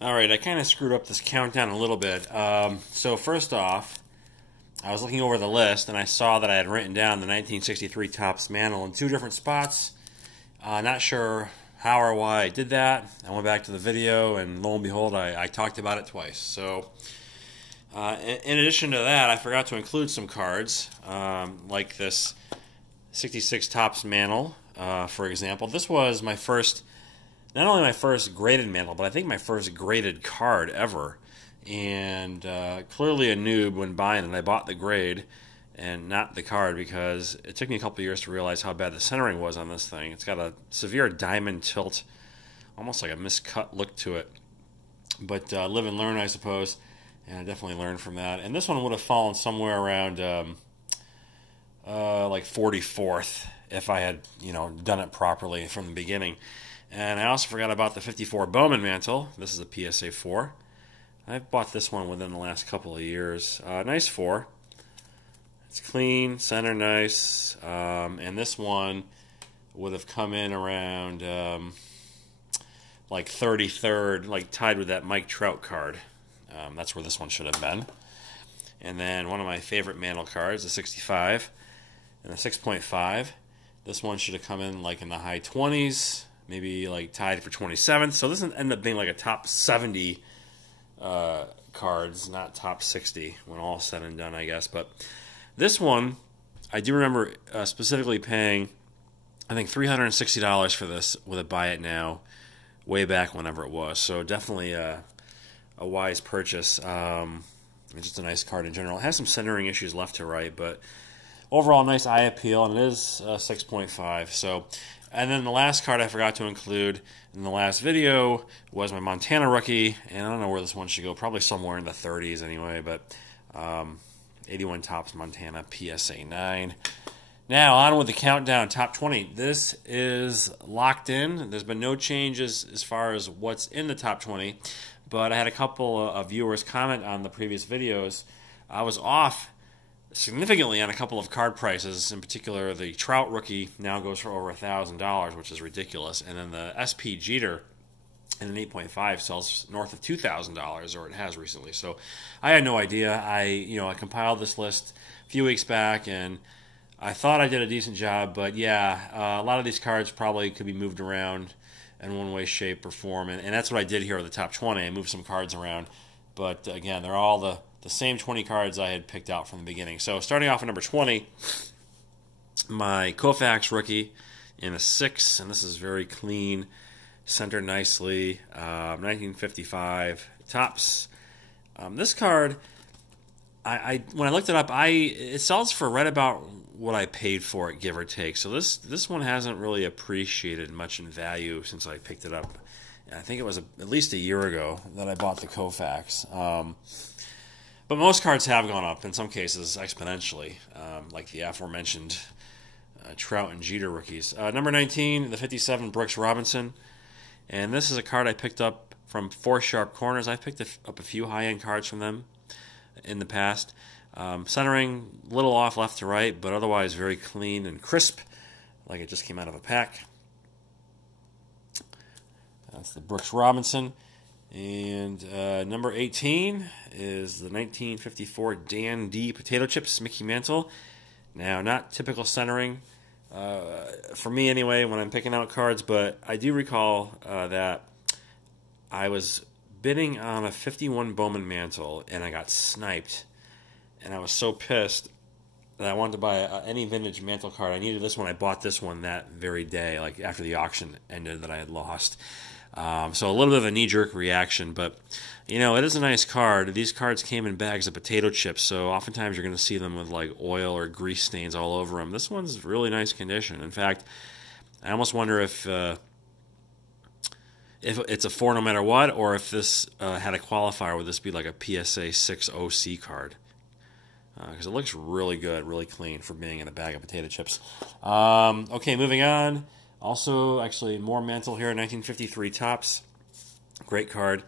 Alright, I kind of screwed up this countdown a little bit. So first off, I was looking over the list and I saw that I had written down the 1963 Topps Mantle in two different spots. Not sure how or why I did that. I went back to the video and lo and behold, I talked about it twice. So in addition to that, I forgot to include some cards, like this 66 Topps Mantle, for example. This was my first, not only my first graded mantle, but I think my first graded card ever. And clearly a noob when buying it. I bought the grade and not the card because it took me a couple years to realize how bad the centering was on this thing. It's got a severe diamond tilt, almost like a miscut look to it. But live and learn, I suppose. And I definitely learned from that. And this one would have fallen somewhere around like 44th if I had, done it properly from the beginning. And I also forgot about the 54 Bowman Mantle. This is a PSA 4. I've bought this one within the last couple of years. Nice 4. It's clean, center nice. And this one would have come in around like 33rd, like tied with that Mike Trout card. That's where this one should have been. And then one of my favorite mantle cards, the 65 and the 6.5. This one should have come in like in the high 20s, maybe like tied for 27th. So this ended up being like a top 70 cards, not top 60 when all said and done, I guess. But this one, I do remember specifically paying, I think, $360 for this with a buy it now, way back whenever it was. So definitely a wise purchase. It's just a nice card in general. It has some centering issues left to right, but overall nice eye appeal, and it is 6.5. So, and then the last card I forgot to include in the last video was my Montana rookie, and I don't know where this one should go. Probably somewhere in the 30s anyway, but 81 Topps Montana PSA 9. Now on with the countdown, top 20. This is locked in. There's been no changes as far as what's in the top 20, but I had a couple of viewers comment on the previous videos. I was off significantly on a couple of card prices. In particular, the Trout rookie now goes for over $1,000, which is ridiculous. And then the SP Jeter in an 8.5 sells north of $2,000, or it has recently. So I had no idea. I compiled this list a few weeks back, and I thought I did a decent job. But yeah, a lot of these cards probably could be moved around in one way, shape, or form. And that's what I did here with the top 20. I moved some cards around. But again, they're all the same 20 cards I had picked out from the beginning. So starting off at number 20, my Koufax rookie in a 6, and this is very clean, centered nicely, 1955 Topps. This card, when I looked it up, it sells for right about what I paid for it, give or take. So this one hasn't really appreciated much in value since I picked it up. I think it was at least a year ago that I bought the Koufax. But most cards have gone up, in some cases exponentially, like the aforementioned Trout and Jeter rookies. Number 19, the 57 Brooks Robinson. And this is a card I picked up from 4 Sharp Corners. I've picked up a few high-end cards from them in the past. Centering a little off left to right, but otherwise very clean and crisp, like it just came out of a pack. That's the Brooks Robinson. And number 18 is the 1954 Dan D Potato Chips Mickey Mantle. Now, not typical centering for me anyway when I'm picking out cards, but I do recall that I was bidding on a 51 Bowman Mantle and I got sniped, and I was so pissed that I wanted to buy any vintage mantle card. I needed this one. I bought this one that very day, like after the auction ended, that I had lost. So a little bit of a knee-jerk reaction, but it is a nice card. These cards came in bags of potato chips, so oftentimes you're going to see them with like oil or grease stains all over them. This one's really nice condition. In fact, I almost wonder if it's a 4 no matter what, or if this had a qualifier, would this be like a PSA 6 OC card? Because it looks really good, really clean for being in a bag of potato chips. Okay, moving on. Also, actually, more mantle here, 1953 Topps. Great card.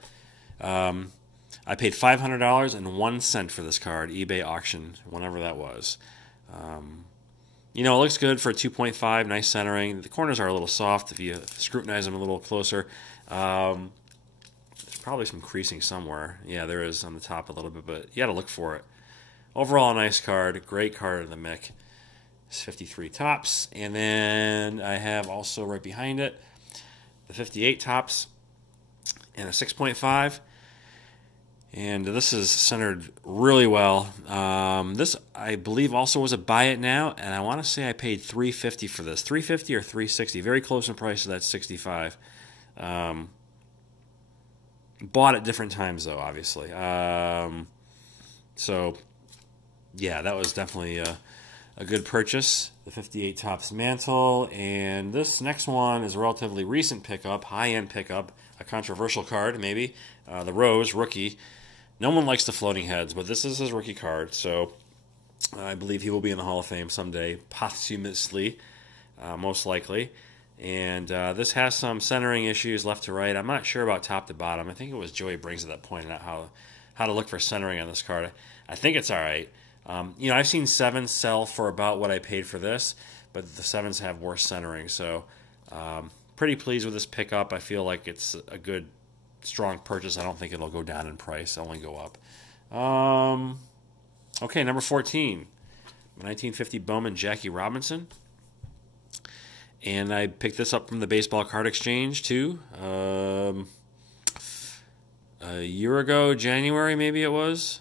I paid $500.01 for this card, eBay auction, whenever that was. It looks good for a 2.5, nice centering. The corners are a little soft if you scrutinize them a little closer. There's probably some creasing somewhere. Yeah, there is on the top a little bit, but you got to look for it. Overall, a nice card. Great card of the Mick. It's 53 tops. And then I have also right behind it the 58 tops and a 6.5. And this is centered really well. This, I believe, also was a buy it now, and I want to say I paid $350 for this. $350 or $360, very close in price to that 65. Bought at different times, though, obviously. So, yeah, that was definitely a good purchase. The 58 tops mantle, and this next one is a relatively recent pickup, high-end pickup, a controversial card, maybe. The Rose, rookie. No one likes the floating heads, but this is his rookie card, so I believe he will be in the Hall of Fame someday, posthumously, most likely. And this has some centering issues left to right. I'm not sure about top to bottom. I think it was Joey Briggs that pointed out how to look for centering on this card. I think it's all right. I've seen 7s sell for about what I paid for this, but the 7s have worse centering, so pretty pleased with this pickup. I feel like it's a good, strong purchase. I don't think it'll go down in price. It'll only go up. Okay, number 14. 1950 Bowman Jackie Robinson. And I picked this up from the Baseball Card Exchange, too. A year ago, January, maybe it was.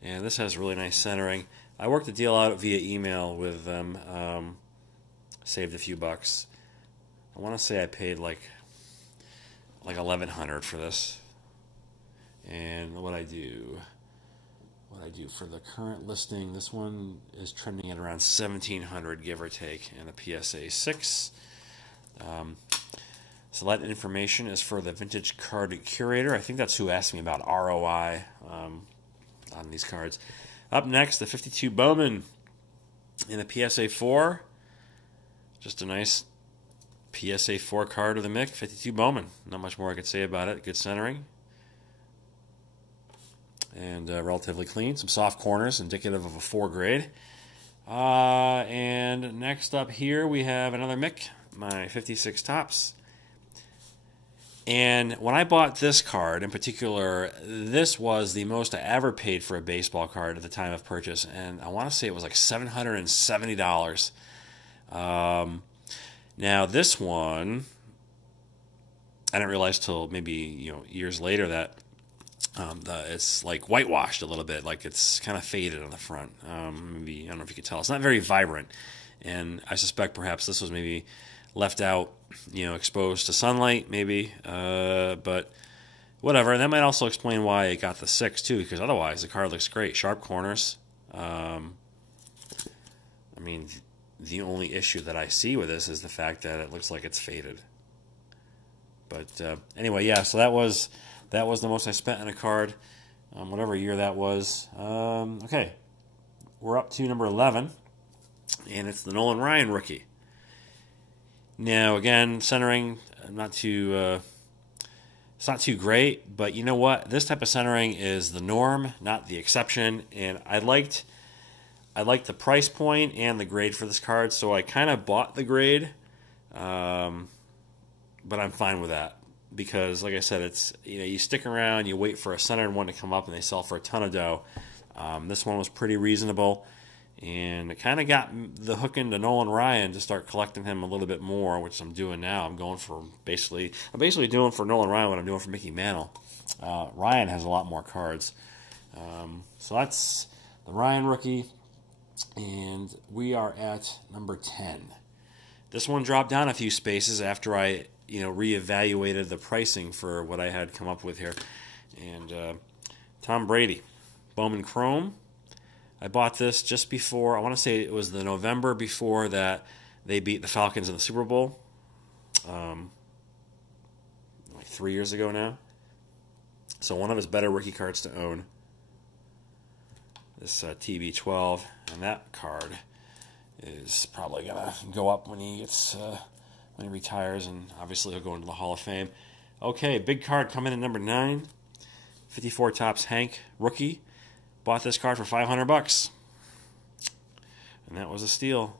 And this has really nice centering. I worked the deal out via email with them. Saved a few bucks. I want to say I paid like $1,100 for this. And what I do for the current listing, this one is trending at around $1,700, give or take, and a PSA 6. So that information is for the Vintage Card Curator. I think that's who asked me about ROI on these cards. Up next, the 52 Bowman in a PSA 4. Just a nice PSA 4 card of the Mick, 52 Bowman. Not much more I could say about it. Good centering. And relatively clean. Some soft corners, indicative of a 4 grade. And next up here we have another Mick, my 56 tops. And when I bought this card in particular, this was the most I ever paid for a baseball card at the time of purchase. And I want to say it was like $770. Now this one, I didn't realize till maybe years later that it's like whitewashed a little bit, like it's kind of faded on the front. Maybe, I don't know if you could tell. It's not very vibrant, and I suspect perhaps this was maybe left out, exposed to sunlight, maybe. But whatever. And that might also explain why it got the 6 too, because otherwise the card looks great. Sharp corners. I mean, the only issue that I see with this is the fact that it looks like it's faded. But anyway, yeah. So that was the most I spent on a card, whatever year that was. Okay, we're up to number 11, and it's the Nolan Ryan rookie. Now, again, centering, it's not too great, but you know what? This type of centering is the norm, not the exception, and I liked the price point and the grade for this card, so I kind of bought the grade, but I'm fine with that. Because, like I said, it's you stick around, you wait for a centered one to come up, and they sell for a ton of dough. This one was pretty reasonable, and it kind of got the hook into Nolan Ryan to start collecting him a little bit more, which I'm doing now. I'm basically doing for Nolan Ryan what I'm doing for Mickey Mantle. Ryan has a lot more cards, so that's the Ryan rookie, and we are at number 10. This one dropped down a few spaces after I reevaluated the pricing for what I had come up with here. And Tom Brady, Bowman Chrome. I bought this just before, I want to say it was the November before that they beat the Falcons in the Super Bowl. Like 3 years ago now. So one of his better rookie cards to own. This TB12. And that card is probably going to go up when he gets... when he retires, and obviously he'll go into the Hall of Fame. Okay, big card coming in number 9. 54 tops Hank, rookie. Bought this card for $500. And that was a steal.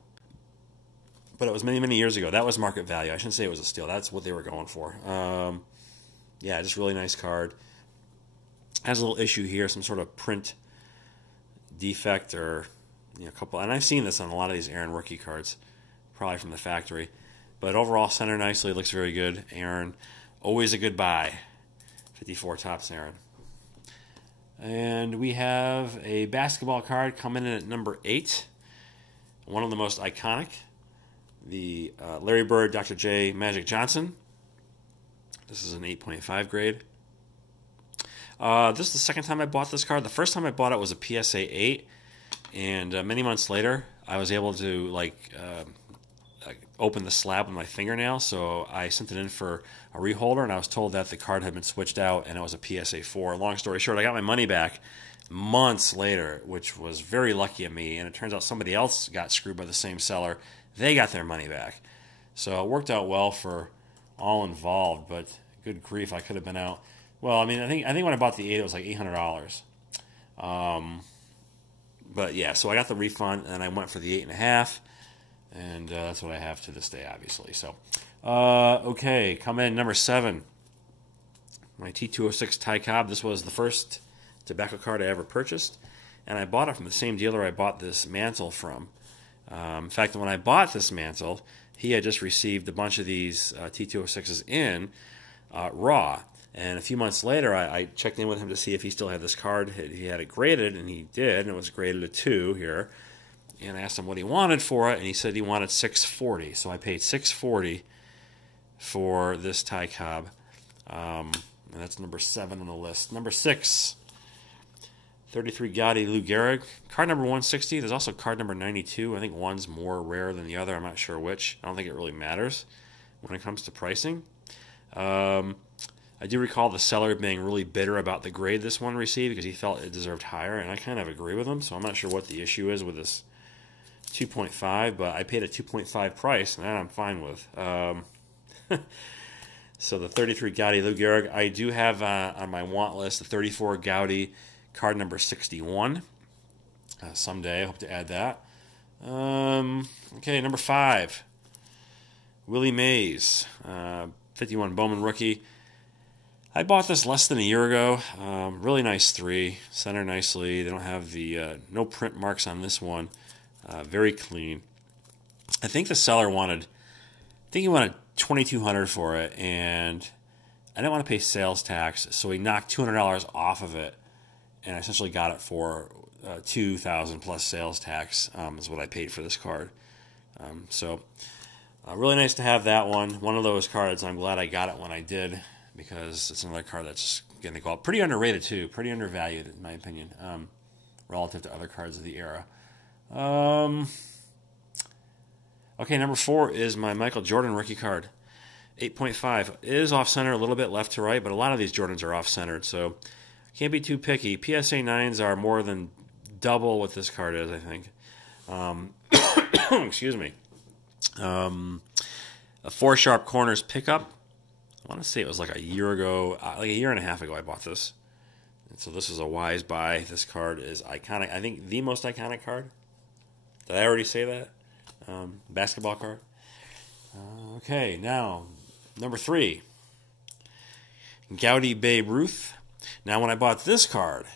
But it was many, many years ago. That was market value. I shouldn't say it was a steal. That's what they were going for. yeah, just really nice card. Has a little issue here, some sort of print defect or a couple. And I've seen this on a lot of these Aaron rookie cards, probably from the factory. But overall, center nicely, looks very good. Aaron, always a good buy. 54 Topps Aaron. And we have a basketball card coming in at number 8. One of the most iconic. The Larry Bird, Dr. J, Magic Johnson. This is an 8.5 grade. This is the second time I bought this card. The first time I bought it was a PSA 8. And many months later, I was able to open the slab with my fingernail, so I sent it in for a reholder, and I was told that the card had been switched out, and it was a PSA 4. Long story short, I got my money back months later, which was very lucky of me, and it turns out somebody else got screwed by the same seller. They got their money back. So it worked out well for all involved, but good grief, I could have been out. Well, I mean, I think when I bought the 8, it was like $800. But yeah, so I got the refund, and I went for the 8.5. And that's what I have to this day, obviously. So, okay, come in number 7. My T206 Ty Cobb. This was the first tobacco card I ever purchased, and I bought it from the same dealer I bought this mantle from. In fact, when I bought this mantle, he had just received a bunch of these T206s in raw. And a few months later, I checked in with him to see if he still had this card. He had it graded, and he did, and it was graded a 2 here. And I asked him what he wanted for it, and he said he wanted $640. So I paid $640 for this Ty Cobb. And that's number 7 on the list. Number 6, 33 Gotti Lou Gehrig. Card number 160. There's also card number 92. I think one's more rare than the other. I'm not sure which. I don't think it really matters when it comes to pricing. I do recall the seller being really bitter about the grade this one received because he felt it deserved higher, and I kind of agree with him, so I'm not sure what the issue is with this 2.5, but I paid a 2.5 price, and that I'm fine with. So the 33 Gotti Lou Gehrig. I do have on my want list the 34 Gotti card number 61. Someday I hope to add that. Okay, number 5. Willie Mays, 51 Bowman rookie. I bought this less than a year ago. Really nice 3. Center nicely. They don't have the no print marks on this one. Very clean. I think the seller wanted $2,200 for it, and I didn't want to pay sales tax, so he knocked $200 off of it, and I essentially got it for $2,000 plus sales tax is what I paid for this card. So really nice to have that one. One of those cards. I'm glad I got it when I did, because it's another card that's going to go up. Pretty underrated too. Pretty undervalued in my opinion, relative to other cards of the era. Okay, number 4 is my Michael Jordan rookie card. 8.5. It is off-center a little bit left to right, but a lot of these Jordans are off-centered, so can't be too picky. PSA 9s are more than double what this card is, I think. Excuse me. A 4 sharp corners pickup. I want to say it was like a year ago, like a year and a half ago I bought this. And so this is a wise buy. This card is iconic. I think the most iconic card. Did I already say that? Basketball card. Okay, now, number 3. Gaudy Babe Ruth. Now, when I bought this card,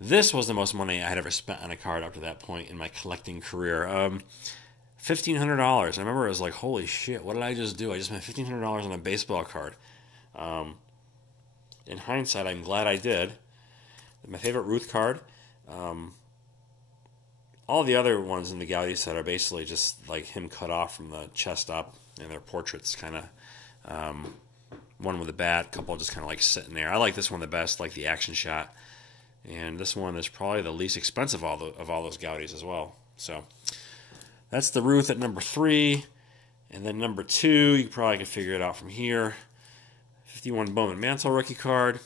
this was the most money I had ever spent on a card up to that point in my collecting career. $1,500. I remember it was like, holy shit, what did I just do? I just spent $1,500 on a baseball card. In hindsight, I'm glad I did. My favorite Ruth card. All the other ones in the Gaudy set are basically just like him cut off from the chest up, and their portraits kind of, one with a bat, a couple just kind of like sitting there. I like this one the best, like the action shot. And this one is probably the least expensive of all those Gaudis as well. So that's the Ruth at number 3. And then number 2, you probably can figure it out from here. 51 Bowman Mantle rookie card.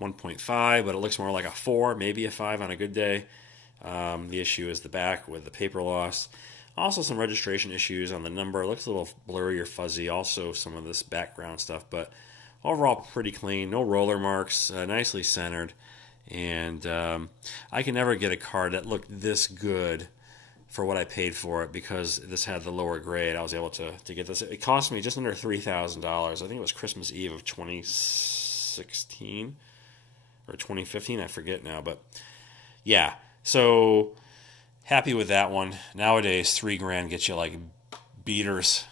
1.5, but it looks more like a 4, maybe a 5 on a good day. The issue is the back with the paper loss. Also some registration issues on the number. It looks a little blurry or fuzzy. Also some of this background stuff, but overall pretty clean. No roller marks. Nicely centered. And I can never get a card that looked this good for what I paid for it, because this had the lower grade. I was able to get this. It cost me just under $3,000. I think it was Christmas Eve of 2016 or 2015. I forget now, but yeah. So happy with that one. Nowadays, $3,000 gets you like beaters.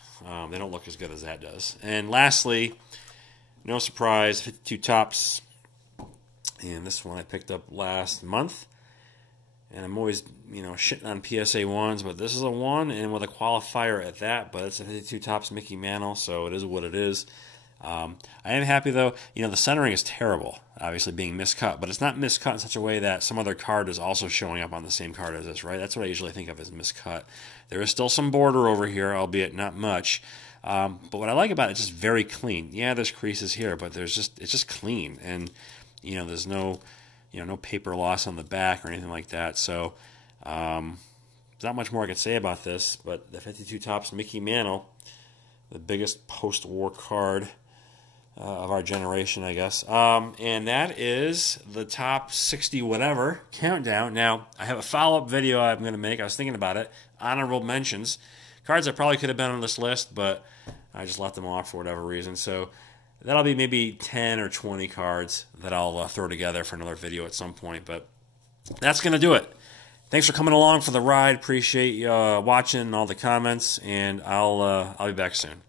They don't look as good as that does. And lastly, no surprise, 52 tops. And this one I picked up last month. And I'm always, shitting on PSA 1s, but this is a 1, and with a qualifier at that. But it's a 52 tops Mickey Mantle, so it is what it is. I am happy, though. The centering is terrible, obviously being miscut. But it's not miscut in such a way that some other card is also showing up on the same card as this, right? That's what I usually think of as miscut. There is still some border over here, albeit not much. But what I like about it, it's just very clean. Yeah, there's creases here, but it's just clean. And, there's no paper loss on the back or anything like that. So, there's not much more I could say about this, but the 52 tops Mickey Mantle, the biggest post-war card of our generation, I guess. And that is the top 60 whatever countdown. Now, I have a follow-up video I'm going to make. I was thinking about it. Honorable mentions. Cards that probably could have been on this list, but I just left them off for whatever reason. So that'll be maybe 10 or 20 cards that I'll throw together for another video at some point. But that's going to do it. Thanks for coming along for the ride. Appreciate you watching all the comments, and I'll be back soon.